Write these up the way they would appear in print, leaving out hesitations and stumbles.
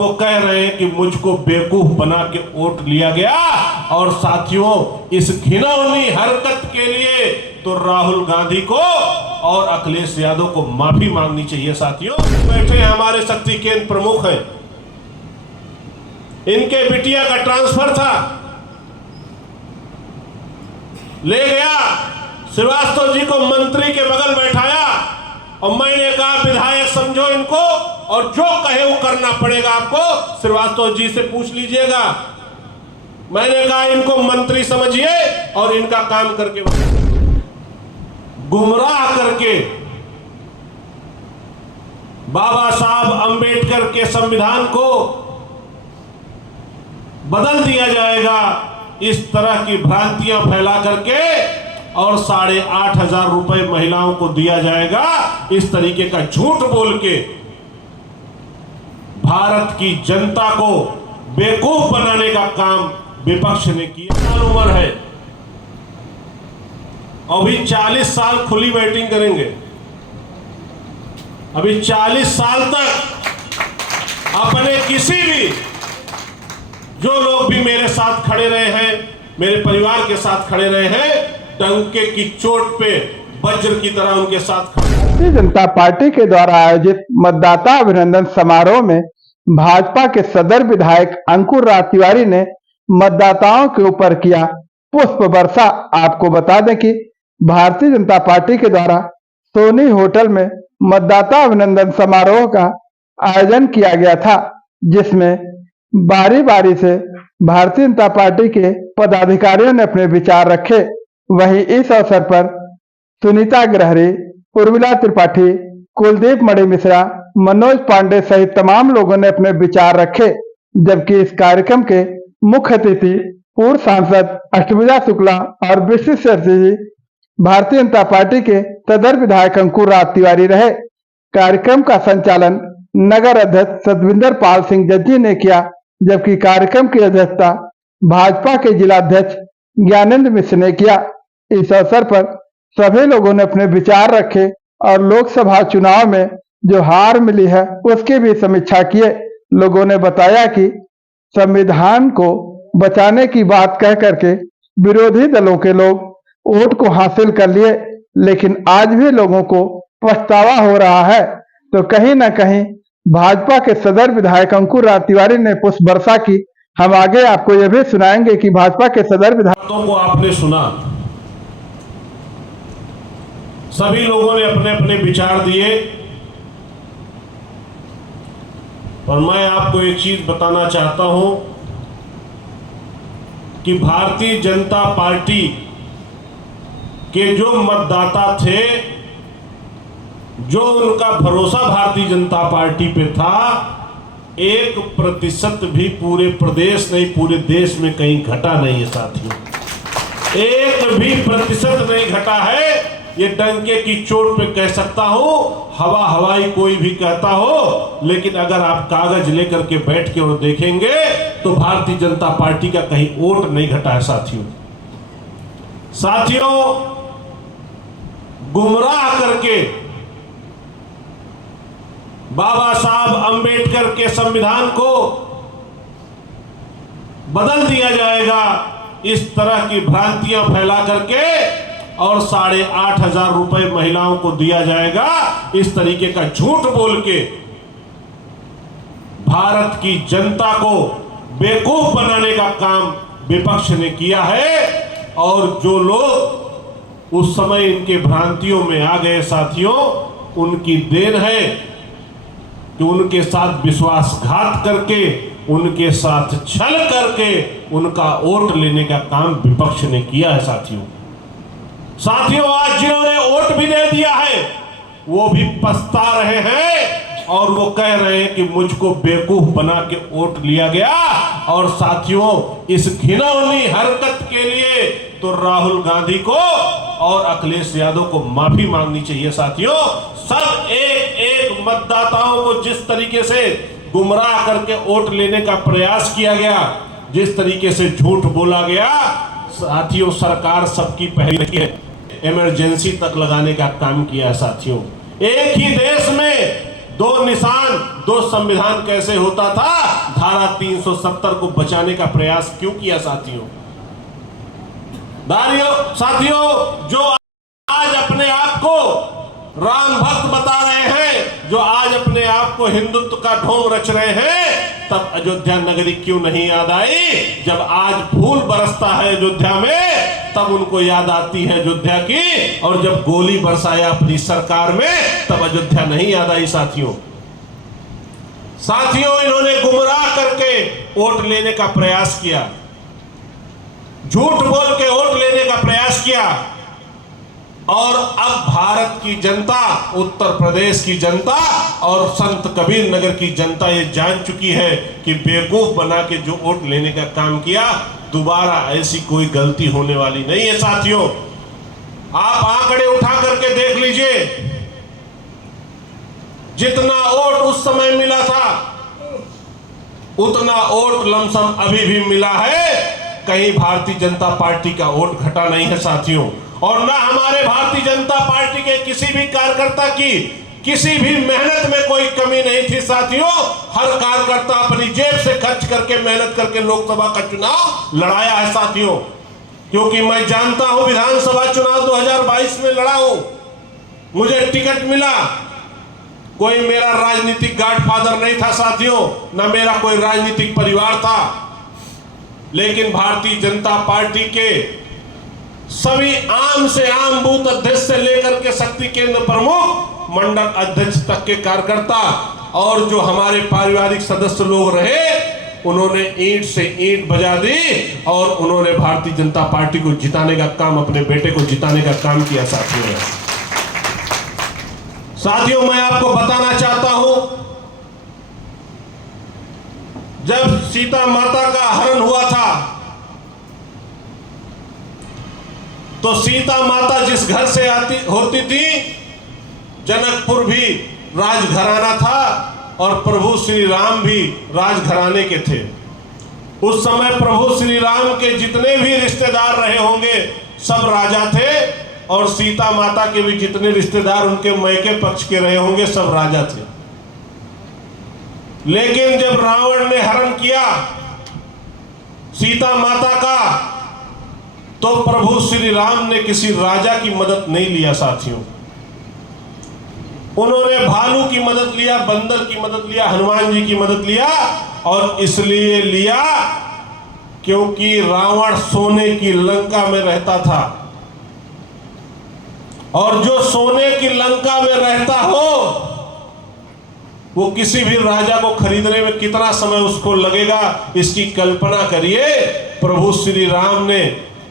वो कह रहे हैं कि मुझको बेवकूफ बना के वोट लिया गया। और साथियों, इस घिनौनी हरकत के लिए तो राहुल गांधी को और अखिलेश यादव को माफी मांगनी चाहिए। साथियों, बैठे हैं हमारे शक्ति केंद्र प्रमुख हैं, इनके बिटिया का ट्रांसफर था, ले गया, श्रीवास्तव जी को मंत्री के बगल बैठाया और मैंने कहा विधायक समझो इनको और जो कहे वो करना पड़ेगा आपको, श्रीवास्तव जी से पूछ लीजिएगा। मैंने कहा इनको मंत्री समझिए और इनका काम करके गुमराह करके बाबा साहब अंबेडकर के संविधान को बदल दिया जाएगा, इस तरह की भ्रांतियां फैला करके और 8,500 रुपए महिलाओं को दिया जाएगा, इस तरीके का झूठ बोल के भारत की जनता को बेवकूफ बनाने का काम विपक्ष ने किया। साल उम्र है, अभी 40 साल खुली बैटिंग करेंगे। अभी 40 साल तक अपने किसी भी, जो लोग भी मेरे साथ खड़े रहे हैं, मेरे परिवार के साथ खड़े रहे हैं, टंके की चोट पे वज्र की तरह उनके साथ खड़े। भारतीय जनता पार्टी के द्वारा आयोजित मतदाता अभिनंदन समारोह में भाजपा के सदर विधायक अंकुर राज तिवारी ने मतदाताओं के ऊपर किया पुष्प वर्षा। आपको बता दें कि भारतीय जनता पार्टी के द्वारा सोनी होटल में मतदाता अभिनंदन समारोह का आयोजन किया गया था, जिसमें बारी बारी से भारतीय जनता पार्टी के पदाधिकारियों ने अपने विचार रखे। वहीं इस अवसर पर सुनीता ग्रहरी, उर्मिला त्रिपाठी, कुलदीप मणि मिश्रा, मनोज पांडे सहित तमाम लोगों ने अपने विचार रखे। जबकि इस कार्यक्रम के मुख्य अतिथि पूर्व सांसद अष्टभुजा शुक्ला और विशिष्ट अतिथि भारतीय जनता पार्टी के सदर विधायक अंकुर राज तिवारी रहे। कार्यक्रम का संचालन नगर अध्यक्ष सतविंदर पाल सिंह जज्जी ने किया, जबकि कार्यक्रम की अध्यक्षता भाजपा के जिला अध्यक्ष ज्ञानेंद्र मिश्र ने किया। इस अवसर पर सभी लोगों ने अपने विचार रखे और लोकसभा चुनाव में जो हार मिली है उसकी भी समीक्षा किए। लोगों ने बताया कि संविधान को बचाने की बात कह करके विरोधी दलों के लोग वोट को हासिल कर लिए, लेकिन आज भी लोगों को पछतावा हो रहा है। तो कहीं ना कहीं भाजपा के सदर विधायक अंकुर राज तिवारी ने पुष्प वर्षा की। हम आगे आपको यह भी सुनाएंगे कि भाजपा के सदर विधायकों को आपने सुना, सभी लोगों ने अपने अपने विचार दिए, और मैं आपको एक चीज बताना चाहता हूं कि भारतीय जनता पार्टी के जो मतदाता थे, जो उनका भरोसा भारतीय जनता पार्टी पे था, 1% भी पूरे प्रदेश नहीं, पूरे देश में कहीं घटा नहीं है। साथियों, 1 भी प्रतिशत नहीं घटा है। ये डंके की चोट पे कह सकता हूं, हवा हवाई कोई भी कहता हो, लेकिन अगर आप कागज लेकर के बैठ के और देखेंगे तो भारतीय जनता पार्टी का कहीं वोट नहीं घटा है। साथियों, गुमराह करके बाबा साहब अंबेडकर के संविधान को बदल दिया जाएगा, इस तरह की भ्रांतियां फैला करके और 8,500 रुपए महिलाओं को दिया जाएगा, इस तरीके का झूठ बोल के भारत की जनता को बेवकूफ बनाने का काम विपक्ष ने किया है। और जो लोग उस समय इनके भ्रांतियों में आ गए, साथियों, उनकी देन है कि उनके साथ विश्वासघात करके, उनके साथ छल करके उनका वोट लेने का काम विपक्ष ने किया है। साथियों, आज जिन्होंने वोट भी दे दिया है वो भी पछता रहे हैं और वो कह रहे हैं कि मुझको बेवकूफ बना के वोट लिया गया। और साथियों, इस घिनौनी हरकत के लिए तो राहुल गांधी को और अखिलेश यादव को माफी मांगनी चाहिए। साथियों, सब एक मतदाताओं को जिस तरीके से गुमराह करके वोट लेने का प्रयास किया गया, जिस तरीके से झूठ बोला गया, साथियों, सरकार सबकी पहली है, इमरजेंसी तक लगाने का काम किया है। साथियों, एक ही देश में दो निशान, दो संविधान कैसे होता था, धारा 370 को बचाने का प्रयास क्यों किया साथियों? साथियों, जो आज अपने आप को राम भक्त बता रहे हैं, जो आज अपने आप को हिंदुत्व का ढोंग रच रहे हैं, तब अयोध्या नगरी क्यों नहीं याद आई? जब आज फूल बरसता है अयोध्या में, तब उनको याद आती है अयोध्या की, और जब गोली बरसाया अपनी सरकार में, तब अयोध्या नहीं याद आई साथियों। साथियों, इन्होंने गुमराह करके वोट लेने का प्रयास किया, झूठ बोल के वोट लेने का प्रयास किया, और अब भारत की जनता, उत्तर प्रदेश की जनता और संत कबीर नगर की जनता ये जान चुकी है कि बेवकूफ बना के जो वोट लेने का काम किया, दोबारा ऐसी कोई गलती होने वाली नहीं है साथियों। आप आंकड़े उठा करके देख लीजिए, जितना वोट उस समय मिला था उतना वोट लमसम अभी भी मिला है। कहीं भारतीय जनता पार्टी का वोट घटा नहीं है साथियों, और ना हमारे भारतीय जनता पार्टी के किसी भी कार्यकर्ता की किसी भी मेहनत में कोई कमी नहीं थी साथियों। हर कार्यकर्ता अपनी जेब से खर्च करके मेहनत करके लोकसभा का चुनाव लड़ाया है साथियों, क्योंकि मैं जानता हूं विधानसभा चुनाव 2022 में लड़ा हूं, मुझे टिकट मिला। कोई मेरा राजनीतिक गॉडफादर नहीं था साथियों, ना मेरा कोई राजनीतिक परिवार था, लेकिन भारतीय जनता पार्टी के सभी आम से आम बूथ अध्यक्ष से लेकर के शक्ति केंद्र प्रमुख, मंडल अध्यक्ष तक के कार्यकर्ता और जो हमारे पारिवारिक सदस्य लोग रहे, उन्होंने ईंट से ईंट बजा दी और उन्होंने भारतीय जनता पार्टी को जिताने का काम, अपने बेटे को जिताने का काम किया साथियों। साथियों, मैं आपको बताना चाहता हूं, जब सीता माता का हरण हुआ था तो सीता माता जिस घर से होती थी, जनकपुर भी राजघराना था और प्रभु श्री राम भी राजघराने के थे। उस समय प्रभु श्री राम के जितने भी रिश्तेदार रहे होंगे सब राजा थे, और सीता माता के भी जितने रिश्तेदार उनके मैके पक्ष के रहे होंगे सब राजा थे। लेकिन जब रावण ने हरण किया सीता माता का, तो प्रभु श्री राम ने किसी राजा की मदद नहीं लिया साथियों। उन्होंने भालू की मदद लिया, बंदर की मदद लिया, हनुमान जी की मदद लिया, और इसलिए लिया क्योंकि रावण सोने की लंका में रहता था, और जो सोने की लंका में रहता हो वो किसी भी राजा को खरीदने में कितना समय उसको लगेगा, इसकी कल्पना करिए। प्रभु श्री राम ने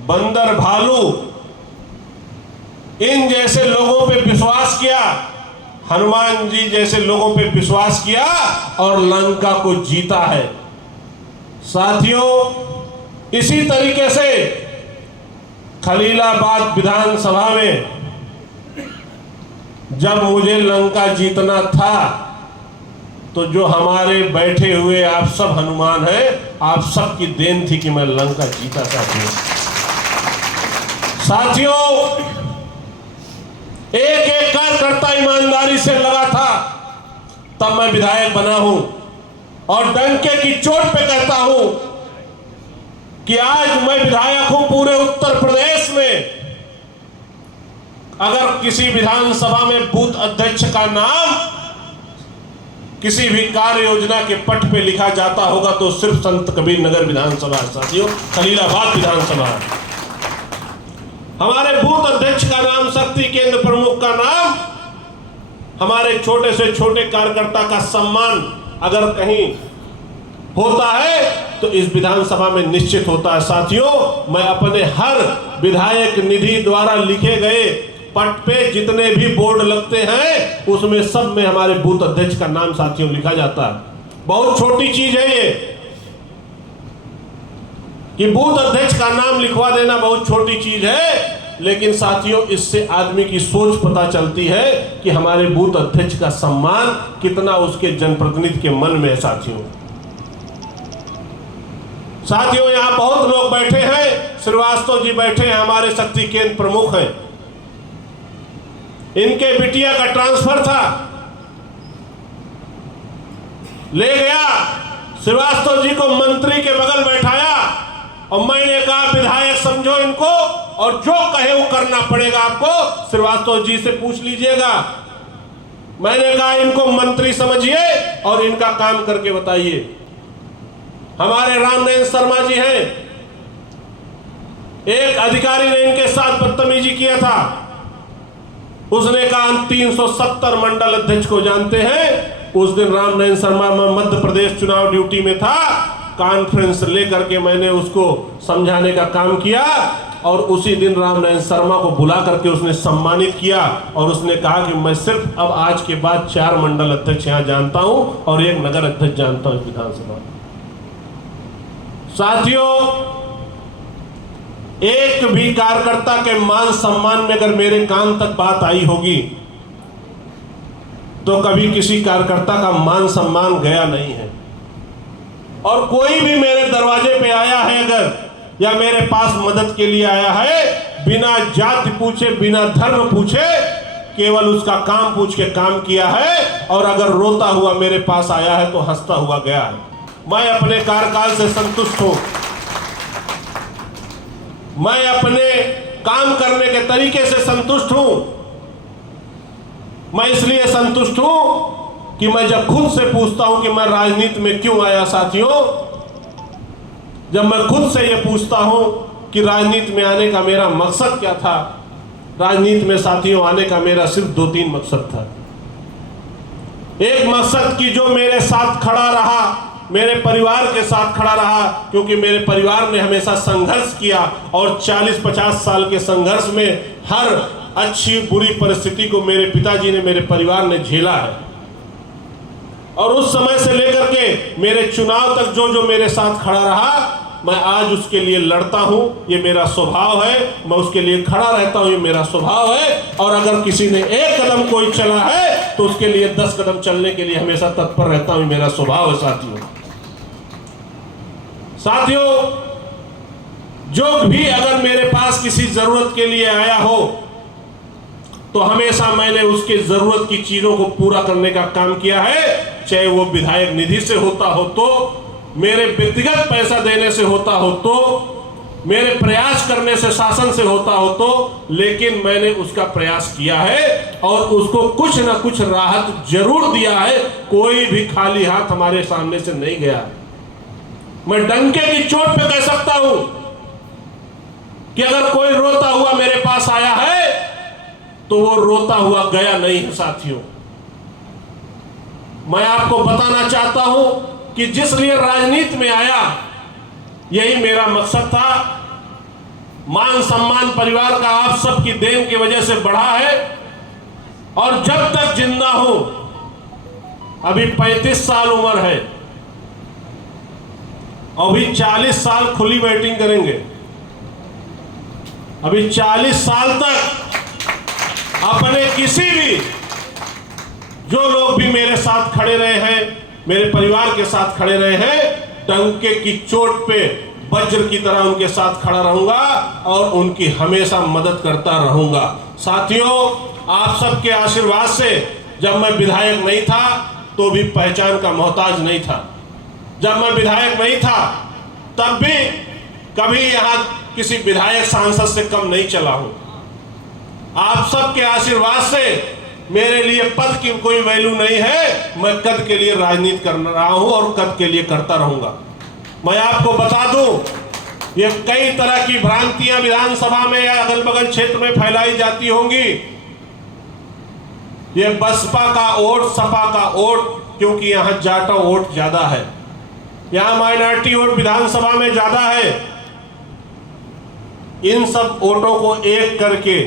बंदर, भालू, इन जैसे लोगों पे विश्वास किया, हनुमान जी जैसे लोगों पे विश्वास किया और लंका को जीता है साथियों। इसी तरीके से खलीलाबाद विधानसभा में जब मुझे लंका जीतना था, तो जो हमारे बैठे हुए आप सब हनुमान हैं, आप सब की देन थी कि मैं लंका जीता साथियों। एक एक कार्यकर्ता ईमानदारी से लगा था, तब मैं विधायक बना हूं, और डंके की चोट पे कहता हूं कि आज मैं विधायक हूं पूरे उत्तर प्रदेश में। अगर किसी विधानसभा में बूथ अध्यक्ष का नाम किसी भी कार्य योजना के पट पे लिखा जाता होगा तो सिर्फ संत कबीर नगर विधानसभा साथियों, खलीलाबाद विधानसभा। हमारे बूथ अध्यक्ष का नाम, शक्ति केंद्र प्रमुख का नाम, हमारे छोटे से छोटे कार्यकर्ता का सम्मान अगर कहीं होता है तो इस विधानसभा में निश्चित होता है साथियों। मैं अपने हर विधायक निधि द्वारा लिखे गए पट पे जितने भी बोर्ड लगते हैं उसमें सब में हमारे बूथ अध्यक्ष का नाम साथियों लिखा जाता है। बहुत छोटी चीज है ये कि बूथ अध्यक्ष का नाम लिखवा देना, बहुत छोटी चीज है, लेकिन साथियों इससे आदमी की सोच पता चलती है कि हमारे बूथ अध्यक्ष का सम्मान कितना उसके जनप्रतिनिधि के मन में है साथियों। साथियों यहां बहुत लोग बैठे हैं, श्रीवास्तव जी बैठे हैं, हमारे शक्ति केंद्र प्रमुख हैं। इनके बिटिया का ट्रांसफर था, ले गया, श्रीवास्तव जी को मंत्री के बगल बैठाया और मैंने कहा विधायक समझो इनको और जो कहे वो करना पड़ेगा आपको, श्रीवास्तव जी से पूछ लीजिएगा। मैंने कहा इनको मंत्री समझिए और इनका काम करके बताइए। हमारे रामनयन शर्मा जी हैं, एक अधिकारी ने इनके साथ बदतमीजी किया था, उसने कहा हम 370 मंडल अध्यक्ष को जानते हैं। उस दिन रामनयन शर्मा मध्य प्रदेश चुनाव ड्यूटी में था, कॉन्फ्रेंस लेकर के मैंने उसको समझाने का काम किया और उसी दिन रामनयन शर्मा को बुला करके उसने सम्मानित किया और उसने कहा कि मैं सिर्फ अब आज के बाद 4 मंडल अध्यक्ष यहां जानता हूं और 1 नगर अध्यक्ष जानता हूं इस विधानसभा। साथियों, एक भी कार्यकर्ता के मान सम्मान में अगर मेरे कान तक बात आई होगी तो कभी किसी कार्यकर्ता का मान सम्मान गया नहीं है। और कोई भी मेरे दरवाजे पे आया है अगर या मेरे पास मदद के लिए आया है, बिना जाति पूछे बिना धर्म पूछे, केवल उसका काम पूछ के काम किया है और अगर रोता हुआ मेरे पास आया है तो हंसता हुआ गया है। मैं अपने कार्यकाल से संतुष्ट हूं, मैं अपने काम करने के तरीके से संतुष्ट हूं। मैं इसलिए संतुष्ट हूं कि मैं जब खुद से पूछता हूं कि मैं राजनीति में क्यों आया साथियों, जब मैं खुद से ये पूछता हूं कि राजनीति में आने का मेरा मकसद क्या था, राजनीति में साथियों आने का मेरा सिर्फ 2-3 मकसद था। एक मकसद कि जो मेरे साथ खड़ा रहा, मेरे परिवार के साथ खड़ा रहा, क्योंकि मेरे परिवार ने हमेशा संघर्ष किया और 40-50 साल के संघर्ष में हर अच्छी बुरी परिस्थिति को मेरे पिताजी ने, मेरे परिवार ने झेला है। और उस समय से लेकर के मेरे चुनाव तक जो जो मेरे साथ खड़ा रहा, मैं आज उसके लिए लड़ता हूं, ये मेरा स्वभाव है। मैं उसके लिए खड़ा रहता हूं, ये मेरा स्वभाव है। और अगर किसी ने 1 कदम कोई चला है तो उसके लिए 10 कदम चलने के लिए हमेशा तत्पर रहता हूं, मेरा स्वभाव है साथियों, जो भी अगर मेरे पास किसी जरूरत के लिए आया हो तो हमेशा मैंने उसके जरूरत की चीजों को पूरा करने का काम किया है, चाहे वो विधायक निधि से होता हो, तो मेरे व्यक्तिगत पैसा देने से होता हो, तो मेरे प्रयास करने से, शासन से होता हो, तो लेकिन मैंने उसका प्रयास किया है और उसको कुछ ना कुछ राहत जरूर दिया है। कोई भी खाली हाथ हमारे सामने से नहीं गया। मैं डंके की चोट पे कह सकता हूं कि अगर कोई रोता हुआ मेरे पास आया है तो वो रोता हुआ गया नहीं है साथियों। मैं आपको बताना चाहता हूं कि जिस लिए राजनीति में आया, यही मेरा मकसद था। मान सम्मान परिवार का आप सबकी देन की वजह से बढ़ा है और जब तक जिंदा हूं, अभी 35 साल उम्र है, अभी 40 साल खुली बैटिंग करेंगे। अभी 40 साल तक अपने किसी भी, जो लोग भी मेरे साथ खड़े रहे हैं, मेरे परिवार के साथ खड़े रहे हैं, डंके की चोट पे वज्र की तरह उनके साथ खड़ा रहूंगा और उनकी हमेशा मदद करता रहूंगा। साथियों, आप सबके आशीर्वाद से जब मैं विधायक नहीं था तो भी पहचान का मोहताज नहीं था। जब मैं विधायक नहीं था तब भी कभी यहां किसी विधायक सांसद से कम नहीं चला हूं। आप सबके आशीर्वाद से मेरे लिए पद की कोई वैल्यू नहीं है। मैं कद के लिए राजनीति कर रहा हूं और कद के लिए करता रहूंगा। मैं आपको बता दूं, ये कई तरह की भ्रांतियां विधानसभा में या अगल बगल क्षेत्र में फैलाई जाती होंगी। ये बसपा का वोट, सपा का वोट, क्योंकि यहां जाटा वोट ज्यादा है, यहां माइनॉरिटी वोट विधानसभा में ज्यादा है। इन सब वोटों को एक करके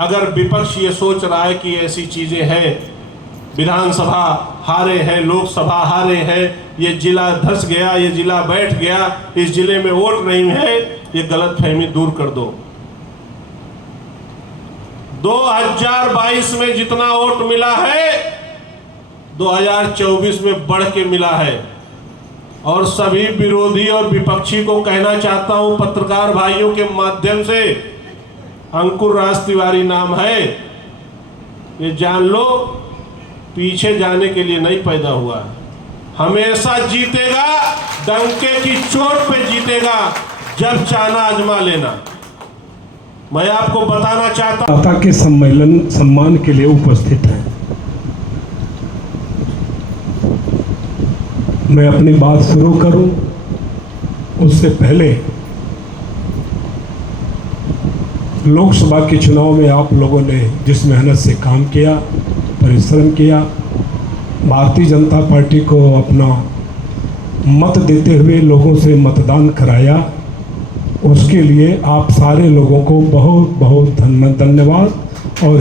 अगर विपक्ष ये सोच रहा है कि ऐसी चीजें हैं, विधानसभा हारे हैं, लोकसभा हारे हैं, ये जिला धस गया, ये जिला बैठ गया, इस जिले में वोट नहीं है, ये गलतफहमी दूर कर दो। 2022 में जितना वोट मिला है 2024 में बढ़ के मिला है। और सभी विरोधी और विपक्षी को कहना चाहता हूं, पत्रकार भाइयों के माध्यम से, अंकुर राज तिवारी नाम है, ये जान लो, पीछे जाने के लिए नहीं पैदा हुआ है। हमेशा जीतेगा, डंके की चोट पे जीतेगा। जब चाहना आजमा लेना। मैं आपको बताना चाहता हूं, दाता के सम्मान के लिए उपस्थित हैं। मैं अपनी बात शुरू करूं उससे पहले लोकसभा के चुनाव में आप लोगों ने जिस मेहनत से काम किया, परिश्रम किया, भारतीय जनता पार्टी को अपना मत देते हुए लोगों से मतदान कराया, उसके लिए आप सारे लोगों को बहुत बहुत धन्यवाद। और